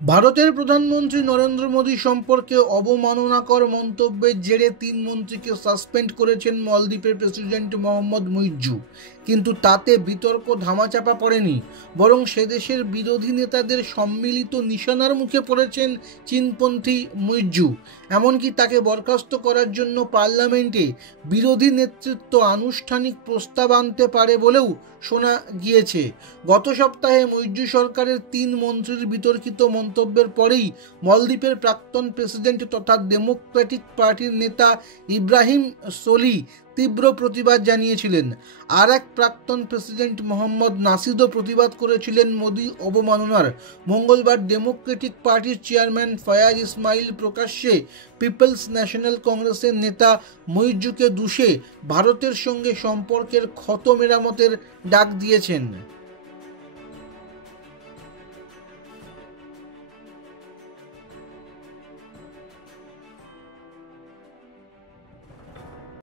ভারতের প্রধানমন্ত্রী নরেন্দ্র মোদী সম্পর্কে অবমাননাকর মন্তব্যের জেরে ৩ মন্ত্রীকে সাসপেন্ড করেছেন মালদ্বীপের প্রেসিডেন্ট মোহাম্মদ মুইজ্জু। কিন্তু তাতে বিতর্ক ধামাচাপা পড়েনি, বরং সে দেশের বিরোধী নেতাদের সম্মিলিত নিশানার মুখে পড়েছেন চীনপন্থী মুইজ্জু। এমনকি তাকে বরখাস্ত করার জন্য পার্লামেন্টে বিরোধী নেতৃত্ব আনুষ্ঠানিক প্রস্তাব আনতে পারে বলেও শোনা গিয়েছে। গত সপ্তাহে মুইজ্জু সরকারের ৩ মন্ত্রীর বিতর্কিত মন্তব্যের পরেই মালদ্বীপের প্রাক্তন প্রেসিডেন্ট তথা ডেমোক্রেটিক পার্টির নেতা ইব্রাহিম সোলি তীব্র প্রতিবাদ জানিয়েছিলেন। আর এক প্রাক্তন প্রেসিডেন্ট মোহাম্মদ নাসিদও প্রতিবাদ করেছিলেন মোদি অবমাননার। মঙ্গলবার ডেমোক্রেটিক পার্টির চেয়ারম্যান ফয়াজ ইসমাইল প্রকাশ্যে পিপলস ন্যাশনাল কংগ্রেসের নেতা মুইজ্জুকে দুষে ভারতের সঙ্গে সম্পর্কের ক্ষত মেরামতের ডাক দিয়েছেন।